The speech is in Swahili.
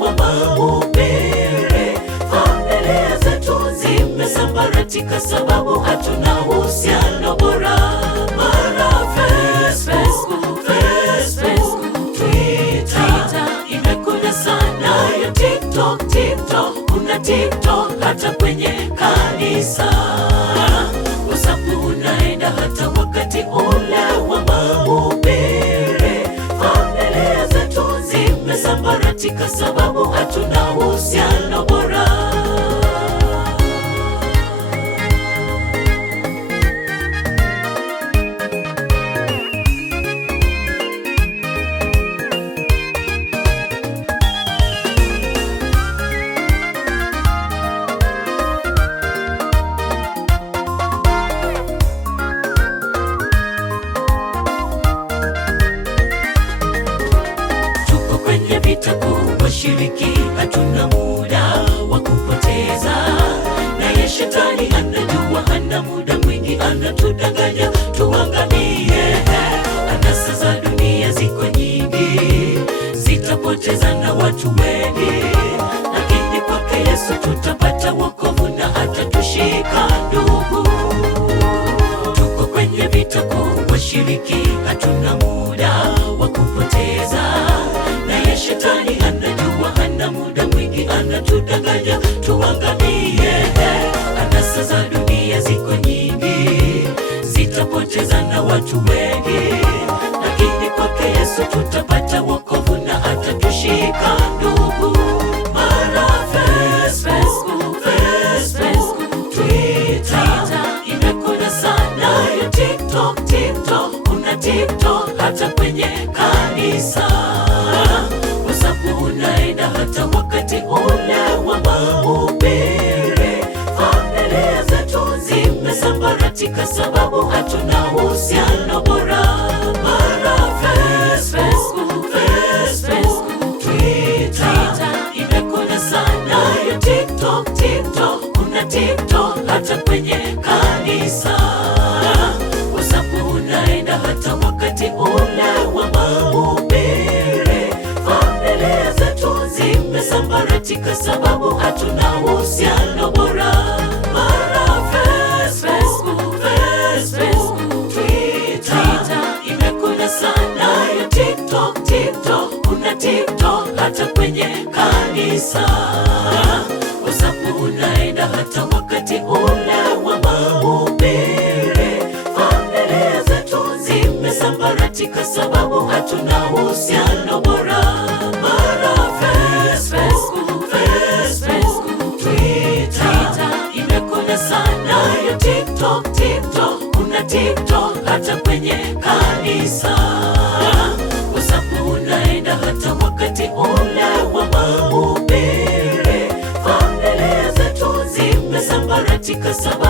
wa mahubiri. Familia zetu zimesambaratika sababu hatuna uhusiano bora. Mara Facebook, Twitter imekuja sana, ya TikTok, kuna TikTok hata kwenye kanisa. WhatsApp unaenda hata wakati ule wa mahubiri. Familia zetu zimesambaratika sababu hatuna uhusiano bora. Washiriki, hatuna muda wa kupoteza, naye shetani anajua hana muda mwingi, anatudanganya tuangamie. Anasa za dunia ziko nyingi, zitapoteza na watu wengi, lakini kwake Yesu tutapata wokovu na atatushika. Ndugu, tuko kwenye vita kuu, washiriki, hatuna muda wa kupoteza, naye shetani hana muda mwingi, anatudanganya tuangamie. Anasa za dunia ziko nyingi, zitapoteza na watu wengi, lakini kwake Yesu tutapata wokovu na atatushika. Ndugu, mara Facebook, Twitter imekuja sana, ya TikTok, kuna TikTok hata kwenye kanisa. Unaenda hata wakati ule wa mahubiri. Familia zetu zimesambaratika sababu hatuna uhusiano bora. Mara Facebook, Twitter imekuja sana, ya TikTok, kuna TikTok hata kwenye kanisa. WhatsApp unaenda hata wakati ule wa mahubiri. Familia zetu zimesambaratika sababu hatuna uhusiano bora. Mara Facebook, Twitter imekuja sana, ya TikTok, kuna TikTok hata kwenye kanisa. WhatsApp unaenda hata wakati ule wa mahubiri. Familia zetu zimesambaratika sababu hatuna uhusiano bora. Mara Facebook, Twitter imekuja sana, ya TikTok, kuna TikTok hata kwenye kanisa. WhatsApp unaenda hata wakati ule wa mahubiri. Familia zetu zimesambaratika sababu